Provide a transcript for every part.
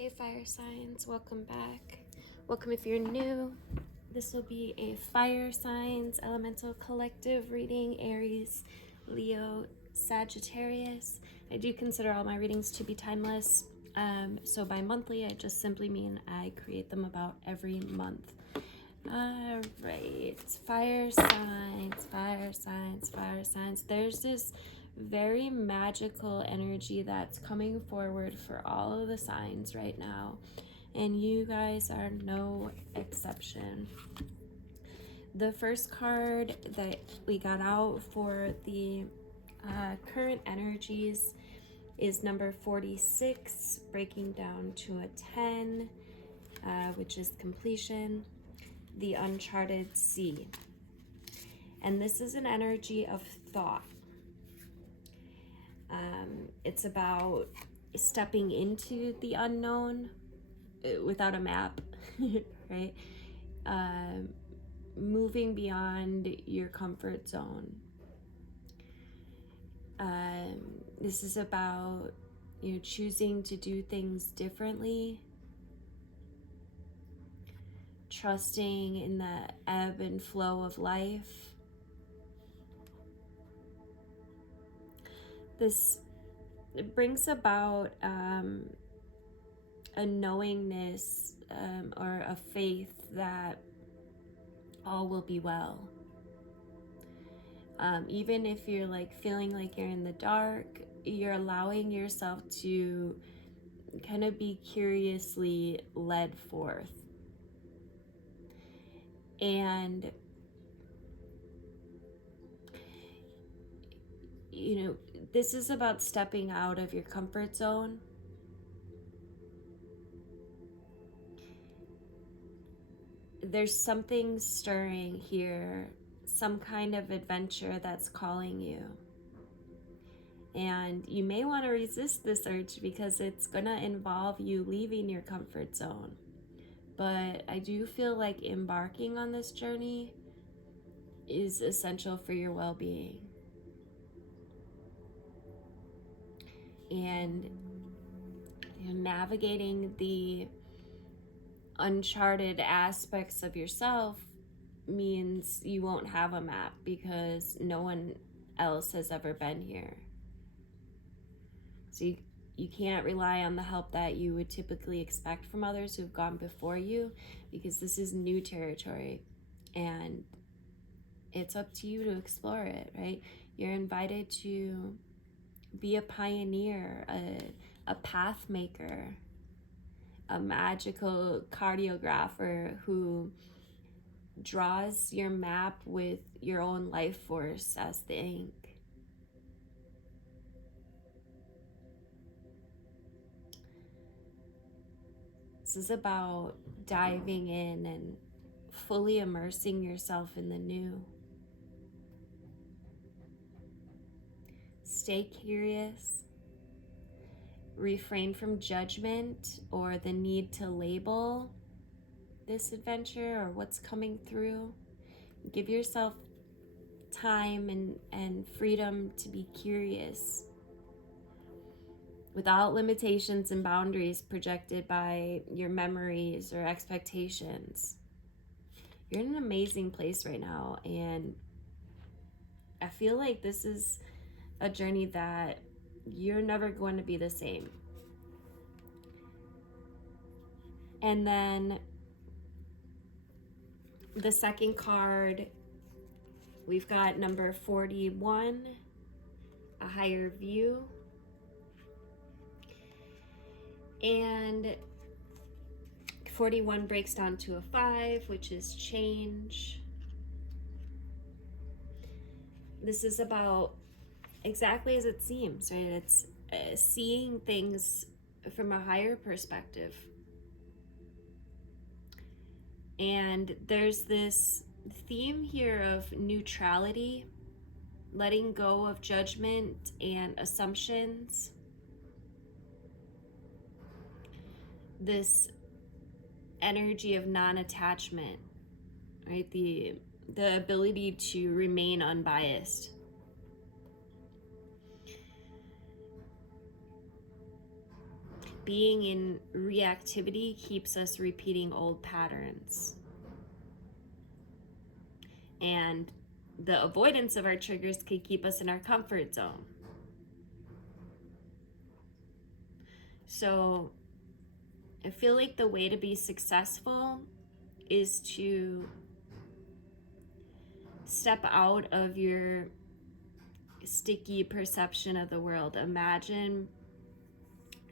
Hey fire signs, welcome back. Welcome if you're new. This will be a fire signs elemental collective reading, Aries, Leo, Sagittarius. I do consider all my readings to be timeless. So by monthly, I just simply mean I create them about every month. All right, fire signs, fire signs, fire signs. There's this very magical energy that's coming forward for all of the signs right now, and you guys are no exception. The first card that we got out for the current energies is number 46, breaking down to a 10, which is completion, the uncharted sea. And this is an energy of thought. It's about stepping into the unknown without a map, right? Moving beyond your comfort zone. This is about, choosing to do things differently, trusting in the ebb and flow of life. This brings about a knowingness or a faith that all will be well. Even if you're feeling like you're in the dark, you're allowing yourself to kind of be curiously led forth. And this is about stepping out of your comfort zone. There's something stirring here, some kind of adventure that's calling you. And you may want to resist this urge because it's going to involve you leaving your comfort zone. But I do feel like embarking on this journey is essential for your well-being. And navigating the uncharted aspects of yourself means you won't have a map because no one else has ever been here. So you can't rely on the help that you would typically expect from others who've gone before you, because this is new territory and it's up to you to explore it, right? You're invited to be a pioneer, a path maker, a magical cartographer who draws your map with your own life force as the ink. This is about diving in and fully immersing yourself in the new. Stay curious. Refrain from judgment or the need to label this adventure or what's coming through. Give yourself time and freedom to be curious without limitations and boundaries projected by your memories or expectations. You're in an amazing place right now, and I feel like this is a journey that you're never going to be the same. And then the second card, we've got number 41, a higher view. And 41 breaks down to a 5, which is change. This is about exactly as it seems, right? It's seeing things from a higher perspective. And there's this theme here of neutrality, letting go of judgment and assumptions. This energy of non-attachment, right? The ability to remain unbiased. being in reactivity keeps us repeating old patterns. And the avoidance of our triggers could keep us in our comfort zone. So I feel like the way to be successful is to step out of your sticky perception of the world. Imagine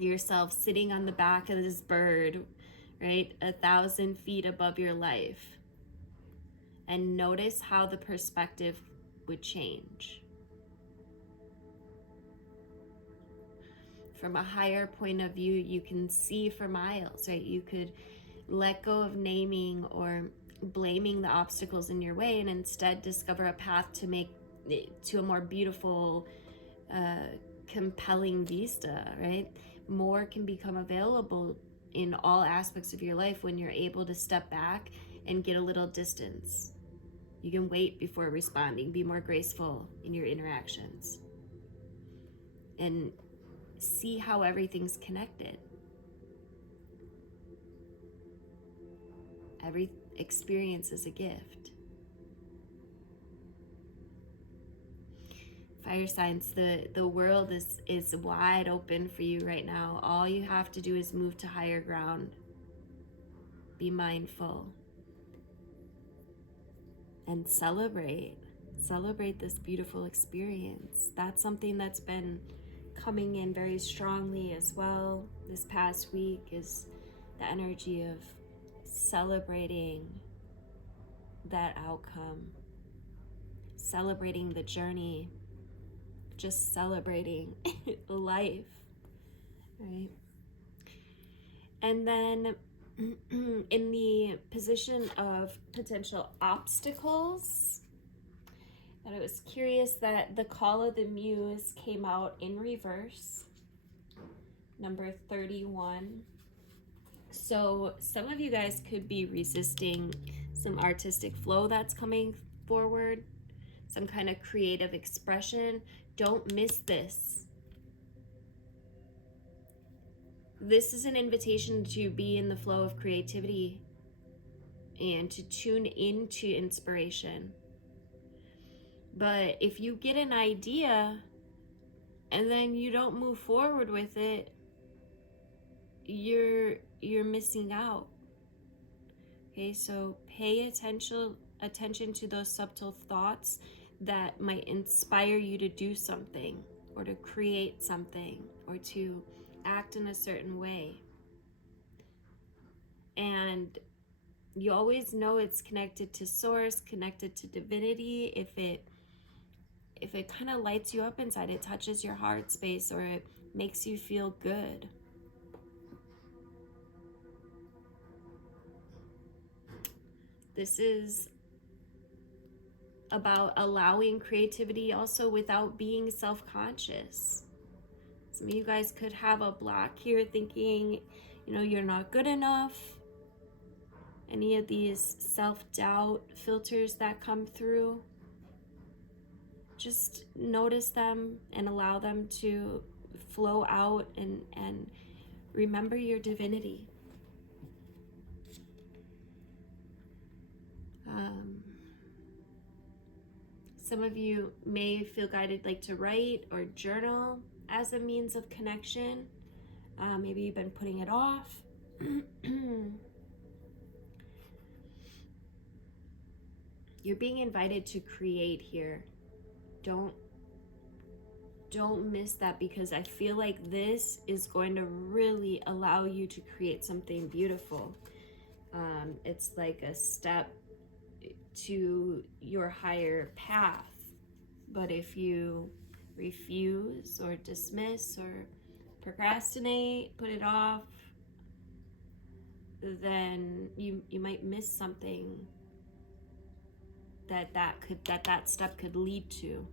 yourself sitting on the back of this bird, right, 1,000 feet above your life, and notice how the perspective would change. From a higher point of view, you can see for miles, right? You could let go of naming or blaming the obstacles in your way and instead discover a path to make to a more beautiful, compelling vista, right? More can become available in all aspects of your life when you're able to step back and get a little distance. You can wait before responding, be more graceful in your interactions, and see how everything's connected. Every experience is a gift. Fire signs, the world is wide open for you right now. All you have to do is move to higher ground. Be mindful. And celebrate this beautiful experience. That's something that's been coming in very strongly as well this past week, is the energy of celebrating that outcome, celebrating the journey, just celebrating life, right? And then in the position of potential obstacles, that I was curious that the call of the Muse came out in reverse, number 31. So some of you guys could be resisting some artistic flow that's coming forward, some kind of creative expression. Don't miss this. This is an invitation to be in the flow of creativity and to tune into inspiration. But if you get an idea and then you don't move forward with it, you're missing out. Okay, so pay attention to those subtle thoughts that might inspire you to do something or to create something or to act in a certain way. And you always know it's connected to source, connected to divinity, if it kind of lights you up inside, it touches your heart space, or it makes you feel good. This is about allowing creativity also without being self-conscious. Some of you guys could have a block here thinking, you're not good enough. Any of these self-doubt filters that come through, just notice them and allow them to flow out, and remember your divinity. Some of you may feel guided to write or journal as a means of connection. Maybe you've been putting it off. You're being invited to create here. Don't miss that, because I feel like this is going to really allow you to create something beautiful. It's like a step to your higher path. But if you refuse or dismiss or procrastinate, put it off, then you might miss something that step could lead to.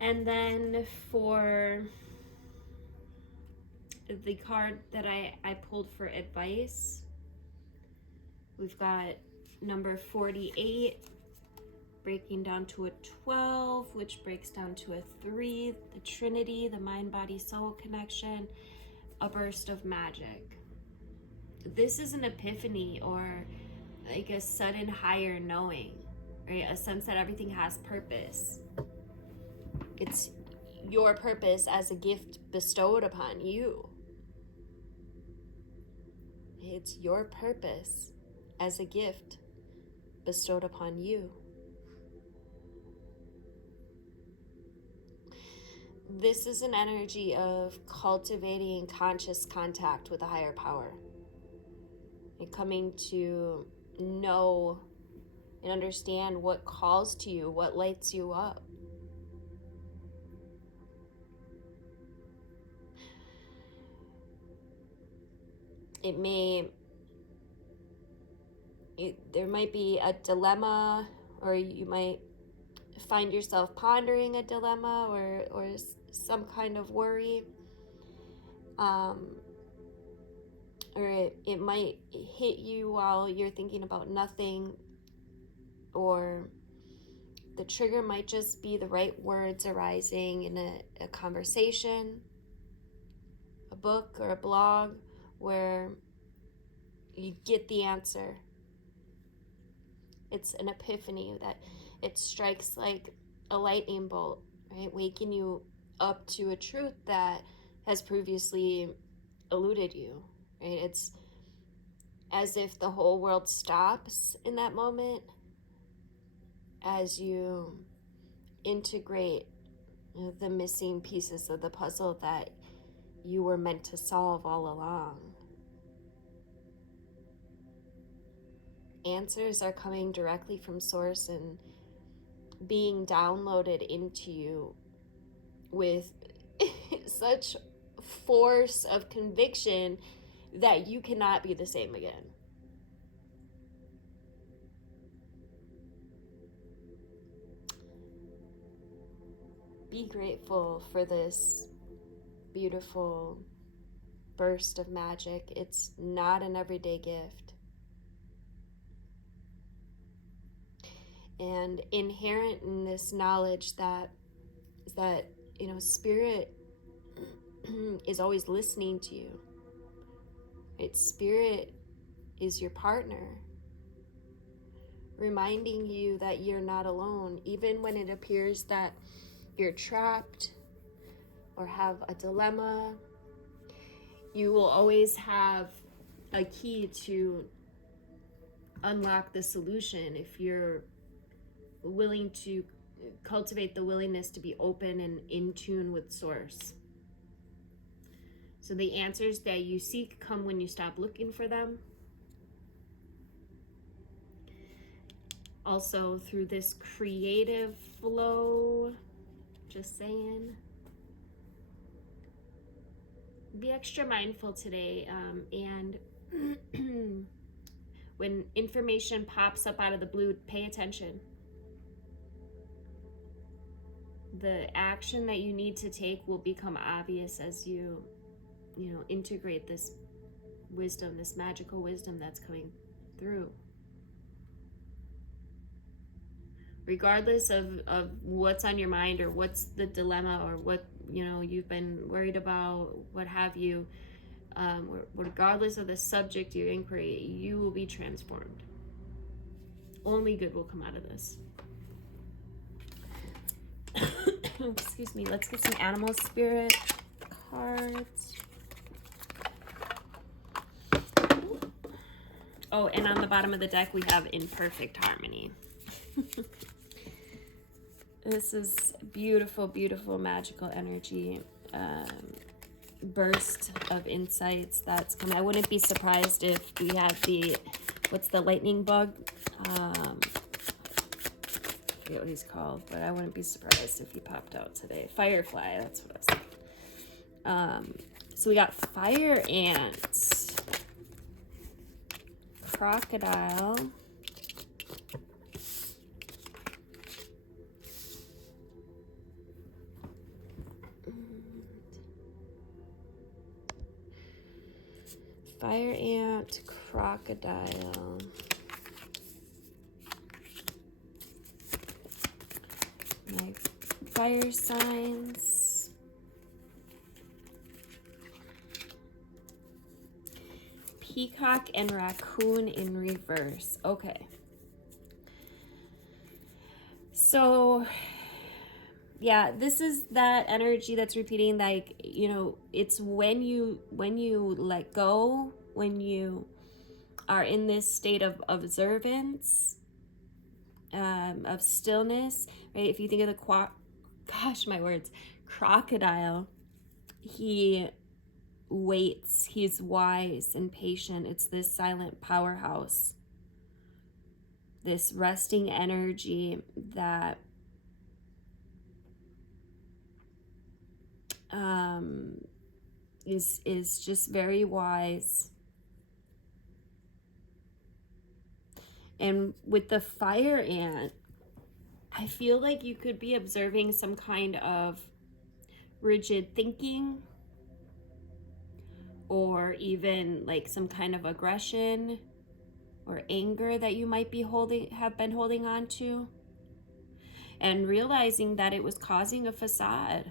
And then for the card that I pulled for advice, we've got number 48, breaking down to a 12, which breaks down to a 3, the Trinity, the mind, body, soul connection, a burst of magic. This is an epiphany, or like a sudden higher knowing, right? A sense that everything has purpose. It's your purpose as a gift bestowed upon you. It's your purpose as a gift bestowed upon you. This is an energy of cultivating conscious contact with a higher power and coming to know and understand what calls to you, what lights you up. There might be a dilemma, or you might find yourself pondering a dilemma or some kind of worry. Or it might hit you while you're thinking about nothing, or the trigger might just be the right words arising in a conversation, a book, or a blog, where you get the answer. It's an epiphany that it strikes like a lightning bolt, right? Waking you up to a truth that has previously eluded you, right? It's as if the whole world stops in that moment as you integrate the missing pieces of the puzzle that you were meant to solve all along. Answers are coming directly from source and being downloaded into you with such force of conviction that you cannot be the same again. Be grateful for this beautiful burst of magic. It's not an everyday gift. And inherent in this knowledge that spirit is always listening to you. Its spirit is your partner, reminding you that you're not alone, even when it appears that you're trapped or have a dilemma. You will always have a key to unlock the solution if you're willing to cultivate the willingness to be open and in tune with source. So the answers that you seek come when you stop looking for them. Also through this creative flow, just saying. Be extra mindful today, and when information pops up out of the blue, pay attention. The action that you need to take will become obvious as you integrate this wisdom, this magical wisdom that's coming through. Regardless of what's on your mind, or what's the dilemma, or what you've been worried about, what have you, regardless of the subject of your inquiry, you will be transformed. Only good will come out of this. Excuse me. Let's get some animal spirit cards. Oh, and on the bottom of the deck we have in perfect harmony. This is beautiful, beautiful, magical energy. Burst of insights that's coming. I wouldn't be surprised if we had what's the lightning bug? I forget what he's called, but I wouldn't be surprised if he popped out today. Firefly, that's what I was thinking. So we got fire ants, crocodile, fire ant, crocodile, fire signs. Peacock and raccoon in reverse. Okay. So, yeah, this is that energy that's repeating, like, you know, it's when you let go, when you are in this state of observance, of stillness, right? If you think of the crocodile, he waits, he's wise and patient. It's this silent powerhouse, this resting energy that is just very wise. And with the fire ant, I feel like you could be observing some kind of rigid thinking, or even like some kind of aggression or anger that you might be have been holding on to, and realizing that it was causing a facade.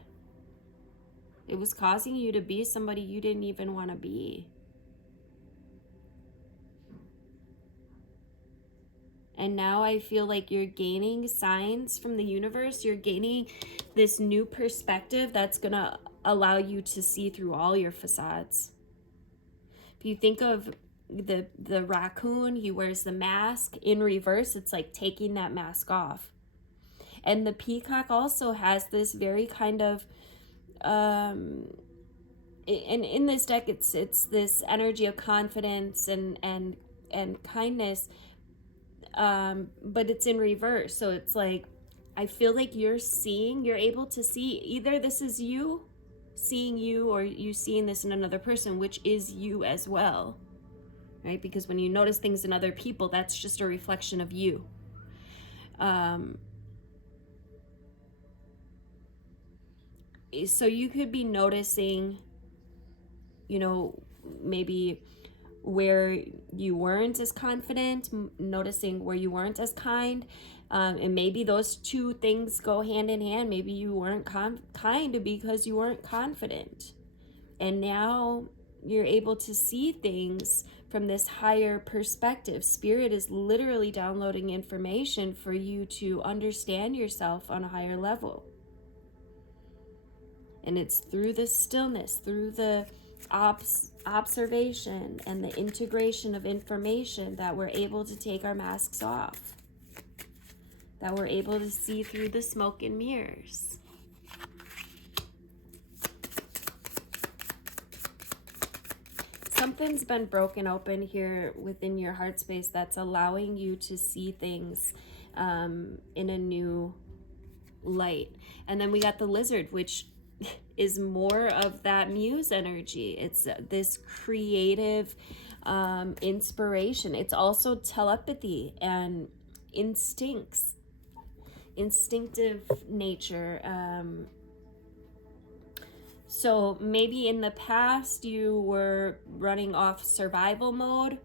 It was causing you to be somebody you didn't even want to be. And now I feel like you're gaining signs from the universe. You're gaining this new perspective that's going to allow you to see through all your facades. If you think of the raccoon, he wears the mask. In reverse, it's like taking that mask off. And the peacock also has this very kind of, and in this deck, it's this energy of confidence and kindness, but it's in reverse. So it's like, I feel like you're able to see, either this is you seeing you, or you seeing this in another person, which is you as well, right? Because when you notice things in other people, that's just a reflection of you. So you could be noticing, you know, maybe where you weren't as confident, noticing where you weren't as kind, and maybe those two things go hand in hand. Maybe you weren't kind because you weren't confident, and now you're able to see things from this higher perspective. Spirit is literally downloading information for you to understand yourself on a higher level. And it's through the stillness, through the observation and the integration of information, that we're able to take our masks off, that we're able to see through the smoke and mirrors. Something's been broken open here within your heart space that's allowing you to see things in a new light. And then we got the lizard, which is more of that muse energy. It's this creative inspiration. It's also telepathy and instinctive nature. So maybe in the past you were running off survival mode,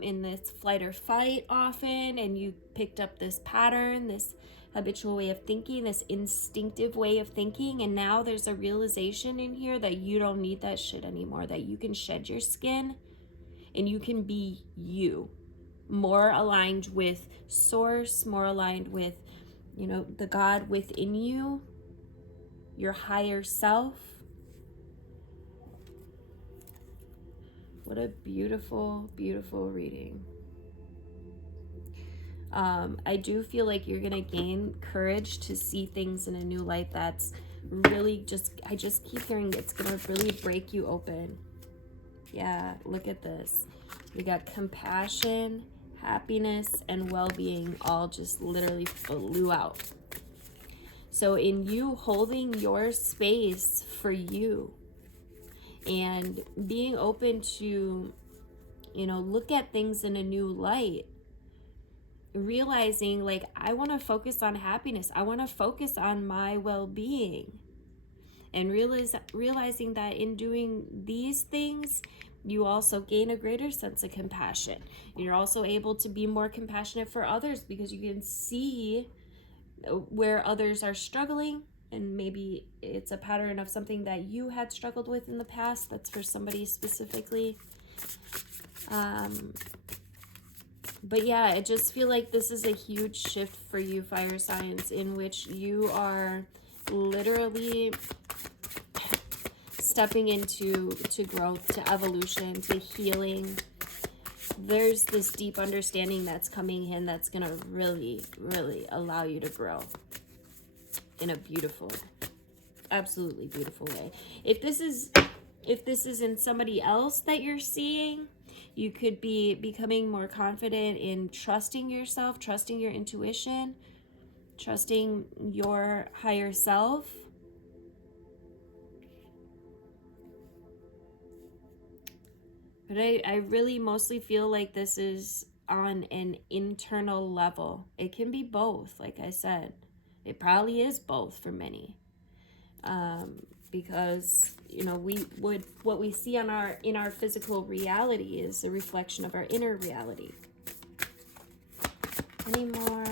in this flight or fight often, and you picked up this pattern, this habitual way of thinking, this instinctive way of thinking, and now there's a realization in here that you don't need that shit anymore, that you can shed your skin and you can be you, more aligned with source, more aligned with, you know, the God within you, your higher self. What a beautiful, beautiful reading. I do feel like you're gonna gain courage to see things in a new light. That's really I just keep hearing it's gonna really break you open. Yeah, look at this. We got compassion, happiness, and well-being all just literally flew out. So in you holding your space for you and being open to, you know, look at things in a new light, realizing like, I want to focus on happiness, I want to focus on my well-being, and realizing that in doing these things, you also gain a greater sense of compassion. You're also able to be more compassionate for others because you can see where others are struggling, and maybe it's a pattern of something that you had struggled with in the past. That's for somebody specifically. But yeah, I just feel like this is a huge shift for you, fire signs, in which you are literally stepping into growth, to evolution, to healing. There's this deep understanding that's coming in that's going to really, really allow you to grow in a beautiful, absolutely beautiful way. If this is in somebody else that you're seeing, you could be becoming more confident in trusting yourself, trusting your intuition, trusting your higher self. But I really mostly feel like this is on an internal level. It can be both, like I said. It probably is both for many. Because, you know, what we see in our physical reality is a reflection of our inner reality. Any more?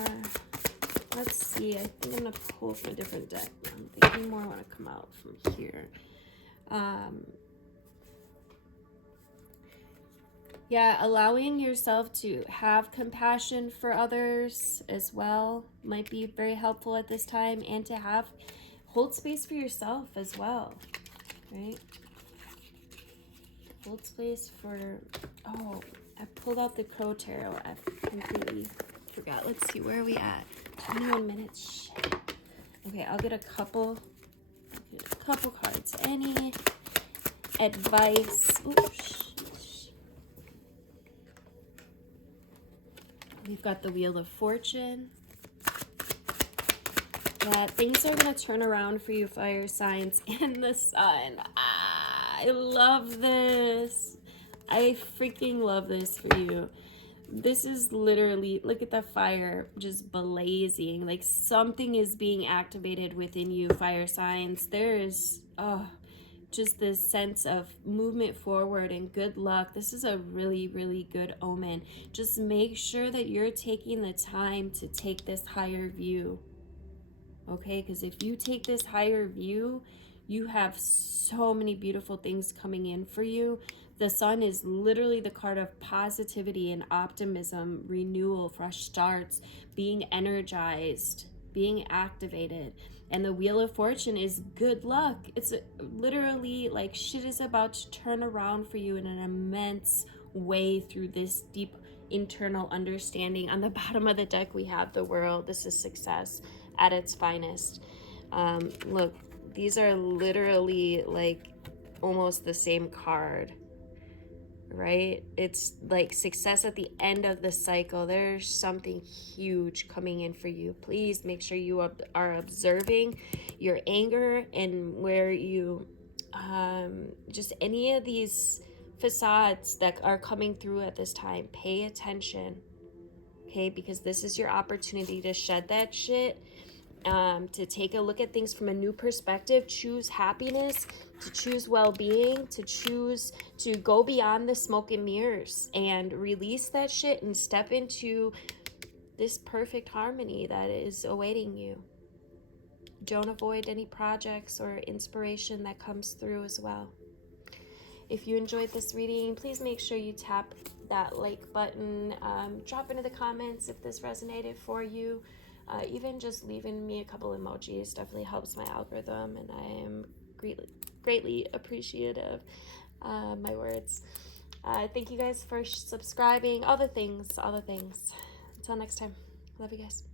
Let's see. I think I'm going to pull from a different deck. I'm thinking more want to come out from here. Yeah, allowing yourself to have compassion for others as well might be very helpful at this time, and to hold space for yourself as well, right? Hold space for, oh, I pulled out the Crow Tarot. I completely forgot. Let's see, where are we at? 21 minutes. Shit. Okay, I'll get a couple cards. Any advice? Oops. We've got the Wheel of Fortune. Yeah, things are going to turn around for you, fire signs, and the Sun. I love this. I freaking love this for you. This is literally, look at the fire just blazing. Like something is being activated within you, fire signs. There is, just this sense of movement forward and good luck. This is a really, really good omen. Just make sure that you're taking the time to take this higher view. Okay, because if you take this higher view, you have so many beautiful things coming in for you. The Sun is literally the card of positivity and optimism, renewal, fresh starts, being energized, being activated. And the Wheel of Fortune is good luck. It's literally like shit is about to turn around for you in an immense way through this deep internal understanding. On the bottom of the deck, we have the World. This is success at its finest. Look, these are literally like almost the same card, right? It's like success at the end of the cycle. There's something huge coming in for you. Please make sure you are observing your anger and where you just any of these facades that are coming through at this time. Pay attention, okay? Because this is your opportunity to shed that shit, to take a look at things from a new perspective, choose happiness, to choose well-being, to choose to go beyond the smoke and mirrors and release that shit and step into this perfect harmony that is awaiting you. Don't avoid any projects or inspiration that comes through as well. If you enjoyed this reading, please make sure you tap that like button. Drop into the comments if this resonated for you. Even just leaving me a couple emojis definitely helps my algorithm, and I am greatly appreciative of my words. Thank you guys for subscribing, all the things. Until next time, love you guys.